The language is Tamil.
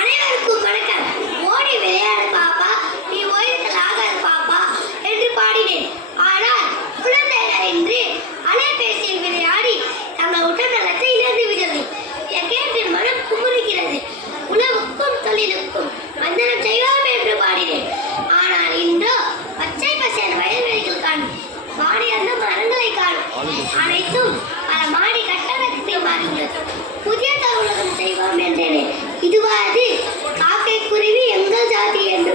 அனைவருக்கும் வணக்கம். ஓடி விளையாடு பாப்பா, நீ ஓய்வுகள் ஆகாது பாப்பா என்று பாடினேன். ஆனால் குழந்தைகள் இன்று அலைபேசியில் விளையாடி தங்கள் உடல் நலத்தை இழந்து விடுகிறது. கேட்டு மனம் குமுறுகிறது. உணவுக்கும் தொழிலுக்கும் வந்தனம் செய்வோம் என்று பாடினேன். ஆனால் இன்றோ பச்சை பசேல் வயல்வெளிகள் காணும், வாடியார்ந்த மரங்களை காணும். அனைத்தும் பல மாடி கட்டடத்தை மாறுகிறது. புதிய உலகம் செய்வோம் என்றேனே, இதுவாது காக்கை குருவி எங்கள் ஜாதி என்று